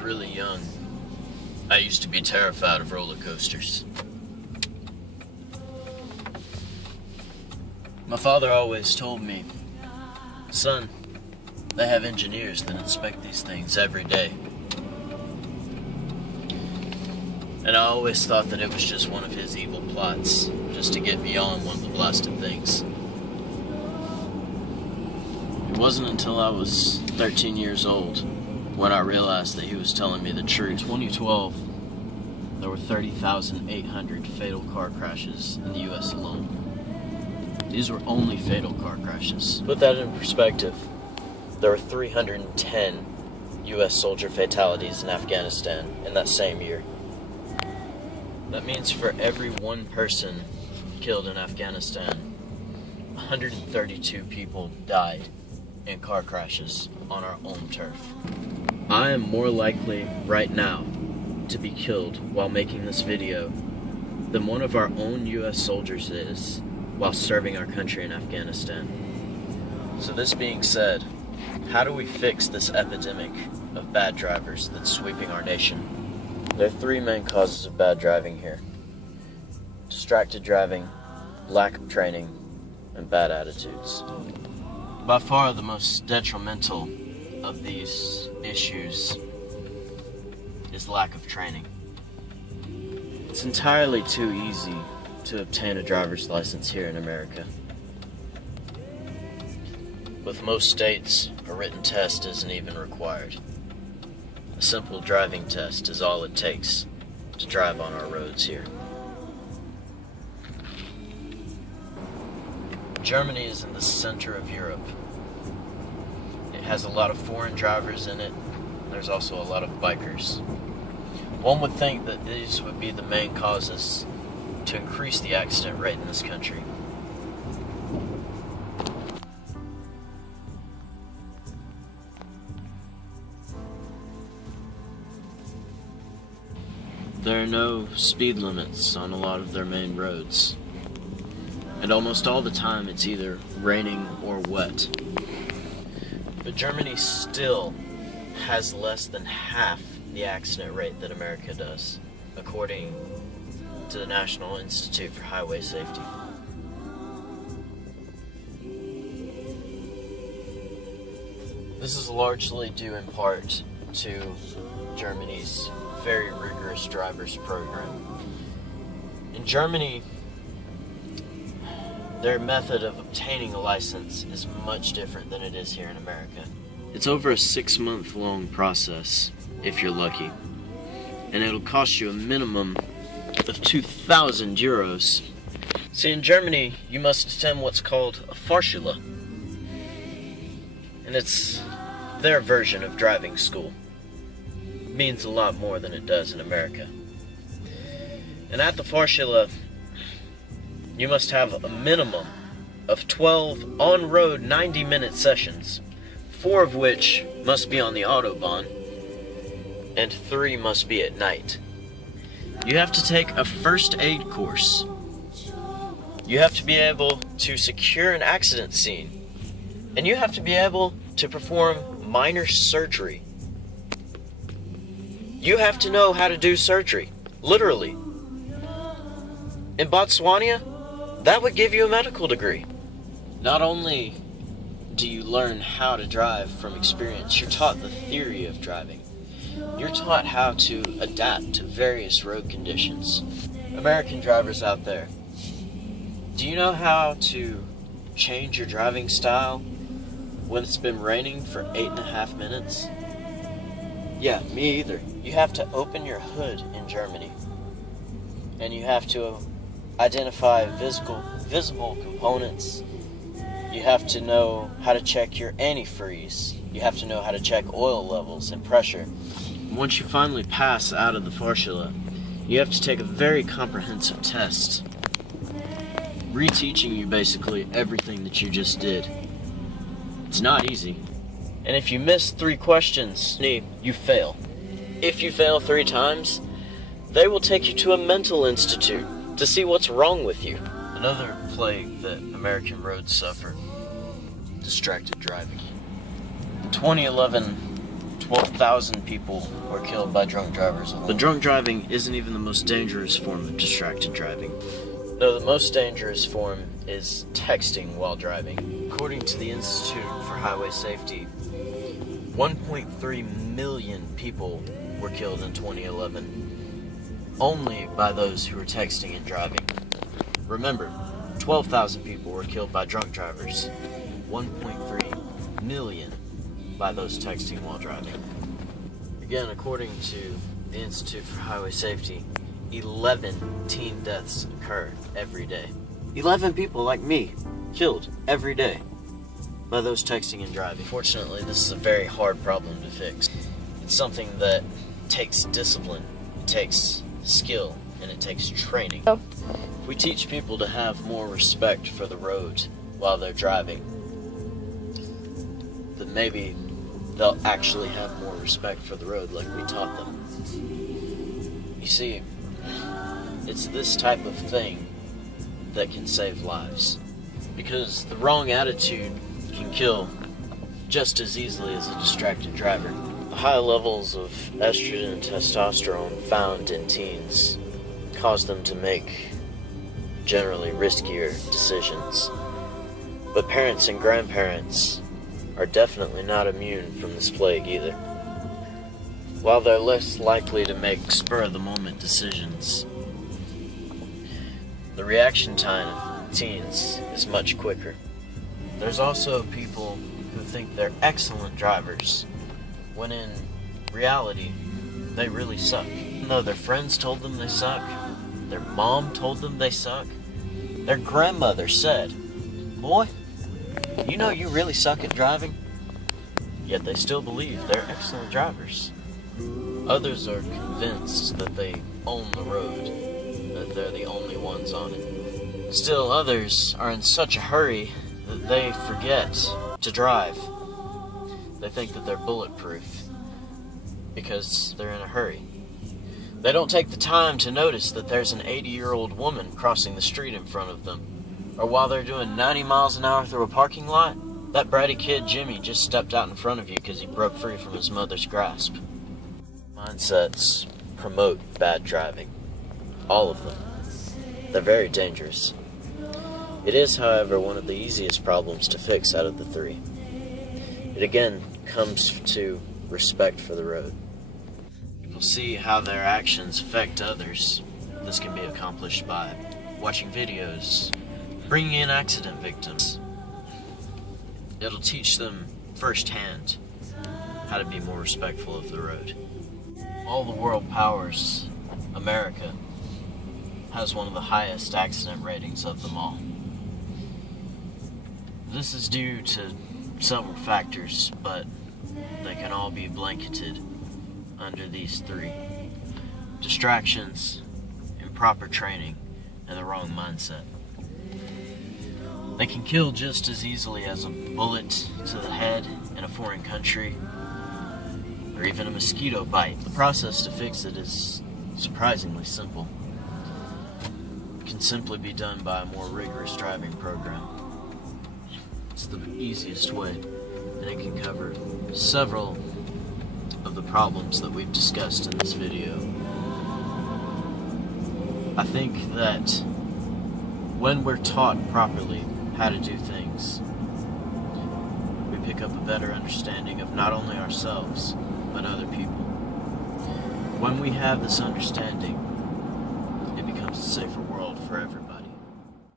was really young, I used to be terrified of roller coasters. My father always told me, son, they have engineers that inspect these things every day. And I always thought that it was just one of his evil plots, just to get beyond one of the blasted things. It wasn't until I was 13 years old when I realized that he was telling me the truth. In 2012, there were 30,800 fatal car crashes in the US alone. These were only fatal car crashes. Put that in perspective, there were 310 US soldier fatalities in Afghanistan in that same year. That means for every one person killed in Afghanistan, 132 people died in car crashes on our own turf. I am more likely right now to be killed while making this video than one of our own US soldiers is while serving our country in Afghanistan. So this being said, how do we fix this epidemic of bad drivers that's sweeping our nation? There are three main causes of bad driving here: distracted driving, lack of training, and bad attitudes. By far the most detrimental of these issues is lack of training. It's entirely too easy to obtain a driver's license here in America. With most states, a written test isn't even required. A simple driving test is all it takes to drive on our roads here. Germany is in the center of Europe. It has a lot of foreign drivers in it. There's also a lot of bikers. One would think that these would be the main causes to increase the accident rate in this country. There are no speed limits on a lot of their main roads. And almost all the time it's either raining or wet. But Germany still has less than half the accident rate that America does, according to the National Institute for Highway Safety. This is largely due in part to Germany's very rigorous driver's program. In Germany, their method of obtaining a license is much different than it is here in America. It's over a 6-month-long process, if you're lucky, and it'll cost you a minimum of 2,000 euros. See, in Germany, you must attend what's called a Fahrschule, and it's their version of driving school. It means a lot more than it does in America. And at the Fahrschule, you must have a minimum of 12 on-road 90-minute sessions, 4 of which must be on the Autobahn, and 3 must be at night. You have to take a first aid course. You have to be able to secure an accident scene, and you have to be able to perform minor surgery. You have to know how to do surgery, literally. In Botswana, that would give you a medical degree. Not only do you learn how to drive from experience, you're taught the theory of driving. You're taught how to adapt to various road conditions. American drivers out there, do you know how to change your driving style when it's been raining for 8.5 minutes? Yeah, me either. You have to open your hood in Germany, and you have to identify visible components. You have to know how to check your antifreeze. You have to know how to check oil levels and pressure. Once you finally pass out of the Fahrschule, you have to take a very comprehensive test, reteaching you basically everything that you just did. It's not easy. And if you miss 3 questions, you fail. If you fail 3 times, they will take you to a mental institute to see what's wrong with you. Another plague that American roads suffer: distracted driving. In 2011, 12,000 people were killed by drunk drivers alone. But drunk driving isn't even the most dangerous form of distracted driving. No, the most dangerous form is texting while driving. According to the Institute for Highway Safety, 1.3 million people were killed in 2011, only by those who were texting and driving. Remember, 12,000 people were killed by drunk drivers, 1.3 million by those texting while driving. Again, according to the Institute for Highway Safety, 11 teen deaths occur every day. 11 people like me killed every day by those texting and driving. Fortunately, this is a very hard problem to fix. It's something that takes discipline, it takes skill, and it takes training. If we teach people to have more respect for the road while they're driving, then maybe they'll actually have more respect for the road like we taught them. You see, it's this type of thing that can save lives. Because the wrong attitude can kill just as easily as a distracted driver. The high levels of estrogen and testosterone found in teens cause them to make generally riskier decisions. But parents and grandparents are definitely not immune from this plague either. While they're less likely to make spur-of-the-moment decisions, the reaction time of teens is much quicker. There's also people who think they're excellent drivers, when in reality, they really suck. Even though their friends told them they suck, their mom told them they suck, their grandmother said, "Boy, you know you really suck at driving," yet they still believe they're excellent drivers. Others are convinced that they own the road, that they're the only ones on it. Still others are in such a hurry that they forget to drive. They think that they're bulletproof because they're in a hurry. They don't take the time to notice that there's an 80-year-old woman crossing the street in front of them. Or while they're doing 90 miles an hour through a parking lot, that bratty kid Jimmy just stepped out in front of you because he broke free from his mother's grasp. Mindsets promote bad driving. All of them. They're very dangerous. It is, however, one of the easiest problems to fix out of the three. It again comes to respect for the road. People see how their actions affect others. This can be accomplished by watching videos, bringing in accident victims. It'll teach them firsthand how to be more respectful of the road. All the world powers, America has one of the highest accident ratings of them all. This is due to several factors, but they can all be blanketed under these three: distractions, improper training, and the wrong mindset. They can kill just as easily as a bullet to the head in a foreign country, or even a mosquito bite. The process to fix it is surprisingly simple. It can simply be done by a more rigorous driving program. It's the easiest way, and it can cover several of the problems that we've discussed in this video. I think that when we're taught properly how to do things, we pick up a better understanding of not only ourselves, but other people. When we have this understanding, it becomes a safer world for everyone.